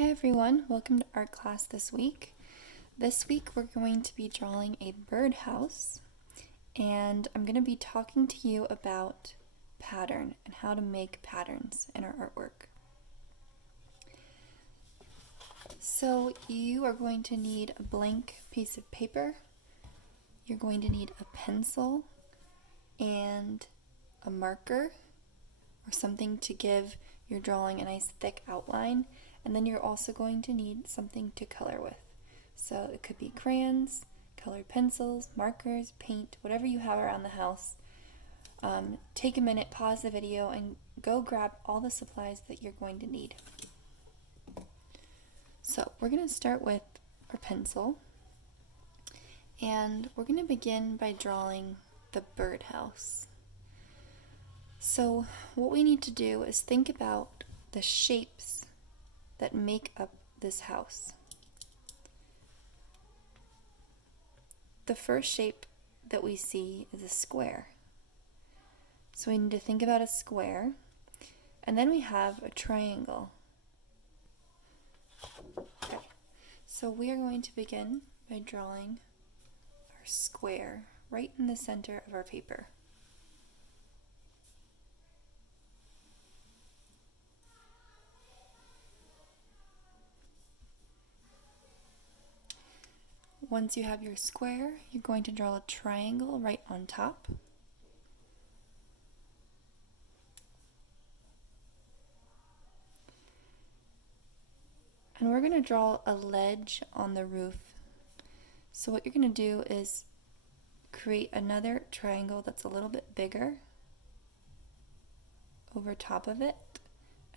Hi everyone, welcome to art class this week. This week we're going to be drawing a birdhouse, and I'm going to be talking to you about pattern and how to make patterns in our artwork. So you are going to need a blank piece of paper, you're going to need a pencil and a marker or something to give your drawing a nice thick outline. And then you're also going to need something to color with. So it could be crayons, colored pencils, markers, paint, whatever you have around the house. Take a minute, pause the video, and go grab all the supplies that you're going to need. So we're going to start with our pencil. And we're going to begin by drawing the birdhouse. So what we need to do is think about the shapes that make up this house. The first shape that we see is a square. So we need to think about a square, and then we have a triangle. Okay. So we are going to begin by drawing our square right in the center of our paper. Once you have your square, you're going to draw a triangle right on top. And we're going to draw a ledge on the roof. So what you're going to do is create another triangle that's a little bit bigger over top of it.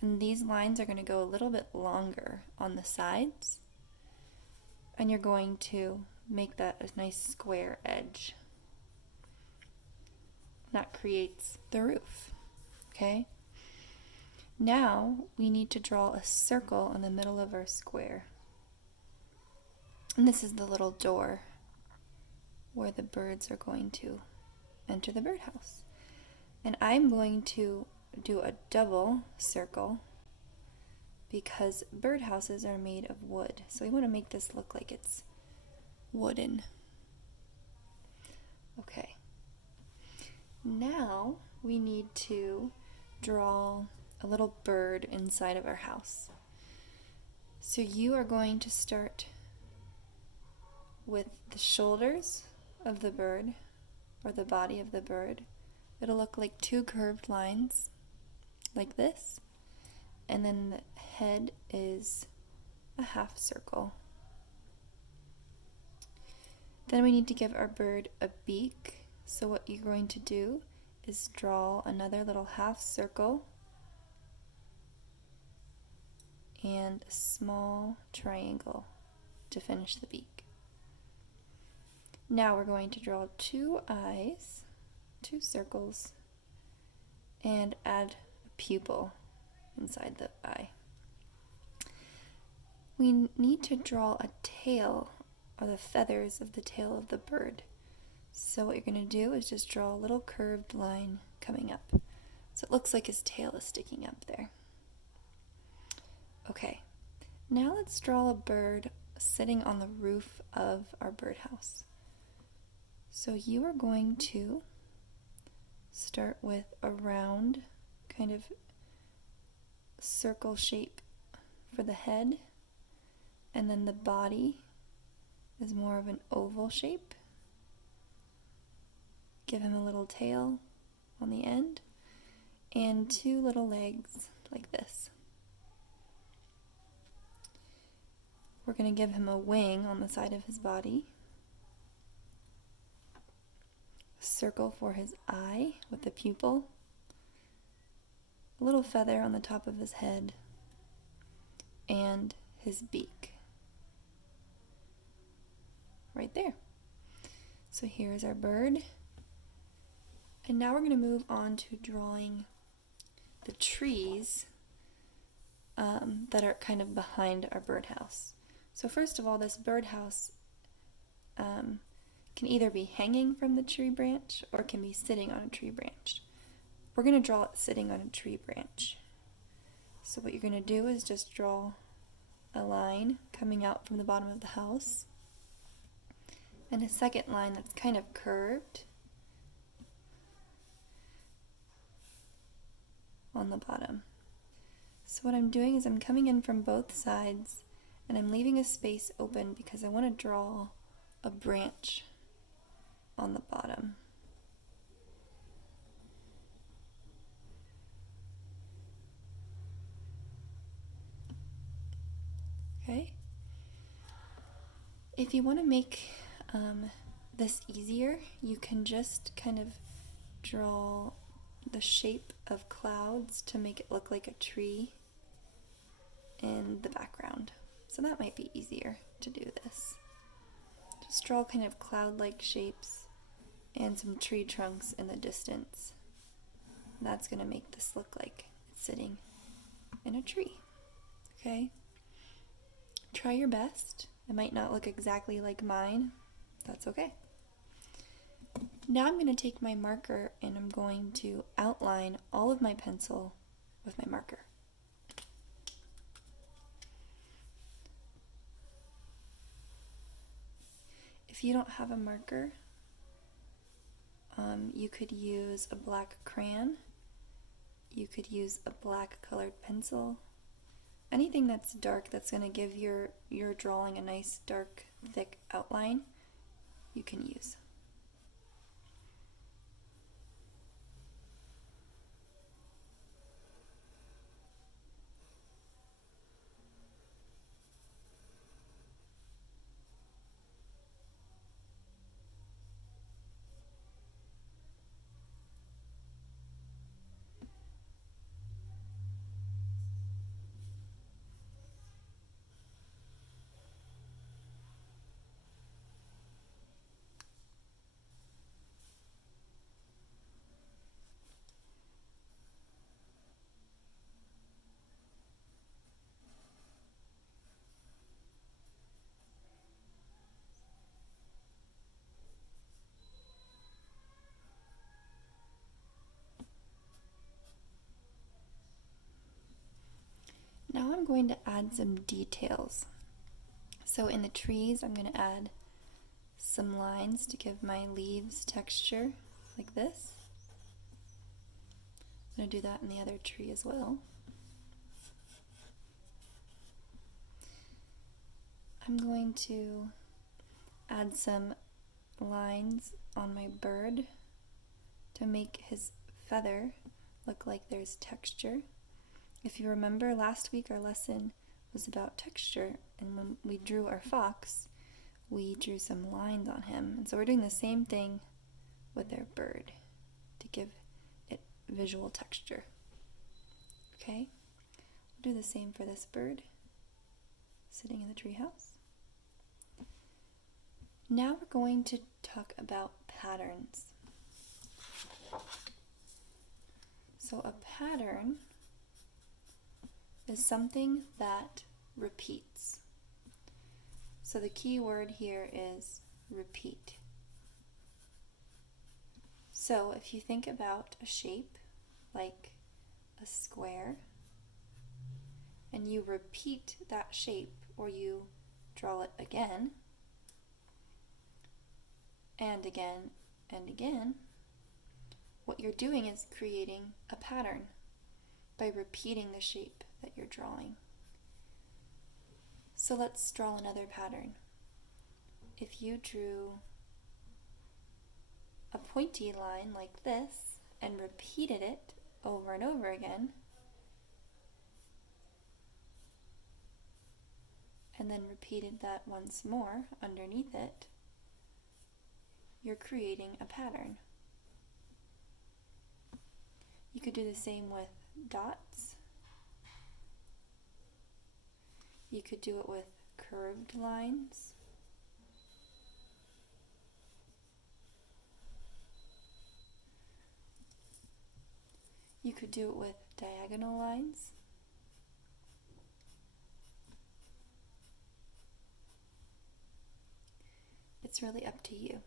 And these lines are going to go a little bit longer on the sides. And you're going to make that a nice square edge. That creates the roof. Okay? Now we need to draw a circle in the middle of our square. And this is the little door where the birds are going to enter the birdhouse. And I'm going to do a double circle because birdhouses are made of wood. So we want to make this look like it's wooden. Okay. Now we need to draw a little bird inside of our house. So you are going to start with the shoulders of the bird, or the body of the bird. It'll look like two curved lines, like this. And then the head is a half circle. Then we need to give our bird a beak. So what you're going to do is draw another little half circle and a small triangle to finish the beak. Now we're going to draw two eyes, two circles, and add a pupil inside the eye. We need to draw a tail, or the feathers of the tail of the bird. So what you're going to do is just draw a little curved line coming up. So it looks like his tail is sticking up there. Okay, now let's draw a bird sitting on the roof of our birdhouse. So you are going to start with a round kind of circle shape for the head, and then the body is more of an oval shape. Give him a little tail on the end and two little legs like this. We're going to give him a wing on the side of his body, a circle for his eye with a pupil, a little feather on the top of his head, and his beak right there. So here's our bird. And now we're going to move on to drawing the trees that are kind of behind our birdhouse. So first of all, this birdhouse can either be hanging from the tree branch or can be sitting on a tree branch. We're going to draw it sitting on a tree branch. So what you're going to do is just draw a line coming out from the bottom of the house, and a second line that's kind of curved on the bottom. So what I'm doing is I'm coming in from both sides and I'm leaving a space open because I want to draw a branch on the bottom. Okay? If you want to make this easier, you can just kind of draw the shape of clouds to make it look like a tree in the background. So that might be easier to do this. Just draw kind of cloud-like shapes and some tree trunks in the distance. That's going to make this look like it's sitting in a tree. Okay? Try your best. It might not look exactly like mine. That's okay. Now I'm going to take my marker and I'm going to outline all of my pencil with my marker. If you don't have a marker, you could use a black crayon. You could use a black colored pencil. Anything that's dark that's going to give your drawing a nice dark thick outline, you can use. Now I'm going to add some details. So in the trees, I'm going to add some lines to give my leaves texture, like this. I'm going to do that in the other tree as well. I'm going to add some lines on my bird to make his feather look like there's texture. If you remember, last week our lesson was about texture, and when we drew our fox, we drew some lines on him. And so we're doing the same thing with our bird to give it visual texture. Okay? We'll do the same for this bird sitting in the treehouse. Now we're going to talk about patterns. So a pattern is something that repeats. So the key word here is repeat. So if you think about a shape like a square, and you repeat that shape, or you draw it again, and again, and again, what you're doing is creating a pattern by repeating the shape that you're drawing. So let's draw another pattern. If you drew a pointy line like this and repeated it over and over again, and then repeated that once more underneath it, you're creating a pattern. You could do the same with dots. You could do it with curved lines. You could do it with diagonal lines. It's really up to you.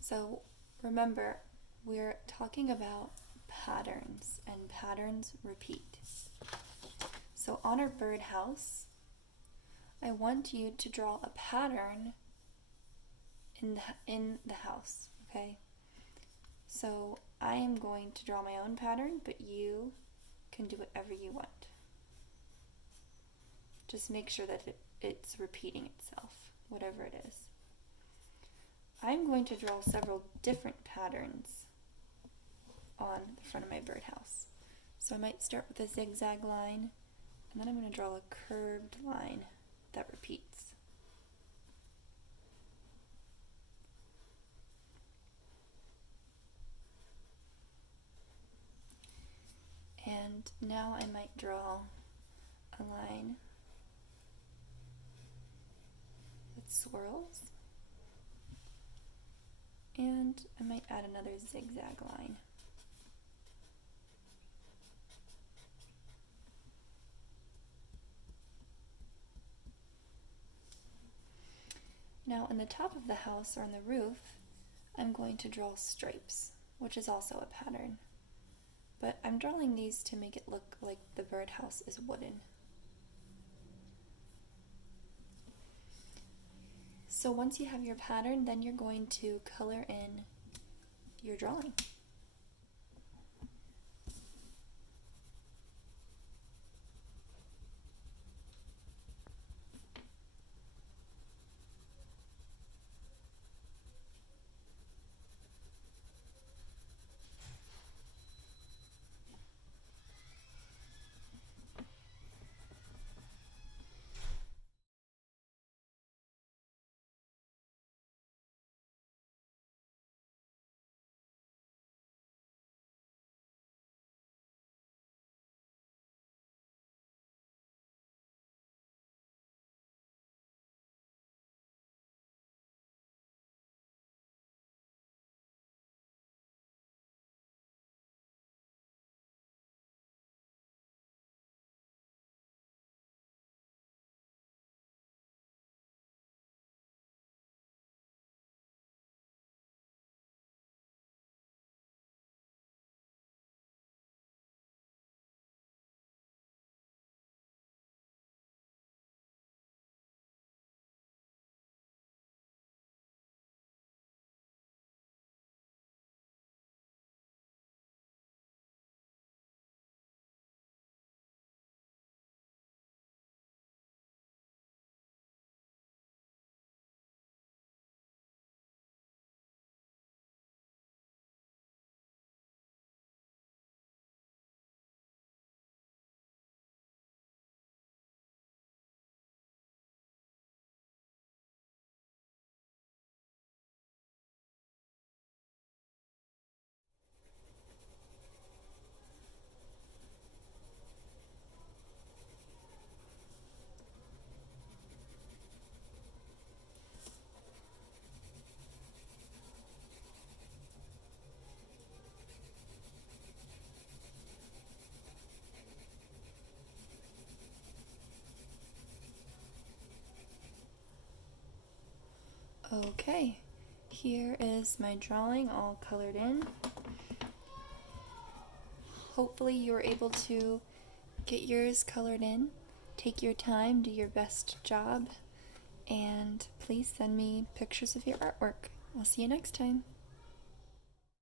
So remember, we're talking about patterns, and patterns repeat. So on our birdhouse, I want you to draw a pattern in the house, okay? So I am going to draw my own pattern, but you can do whatever you want. Just make sure that it's repeating itself, whatever it is. I'm going to draw several different patterns on the front of my birdhouse. So I might start with a zigzag line, and then I'm going to draw a curved line that repeats. And now I might draw a line that swirls, and I might add another zigzag line. Now on the top of the house or on the roof, I'm going to draw stripes, which is also a pattern. But I'm drawing these to make it look like the birdhouse is wooden. So once you have your pattern, then you're going to color in your drawing. Okay, here is my drawing all colored in. Hopefully you were able to get yours colored in. Take your time, do your best job, and please send me pictures of your artwork. I'll see you next time.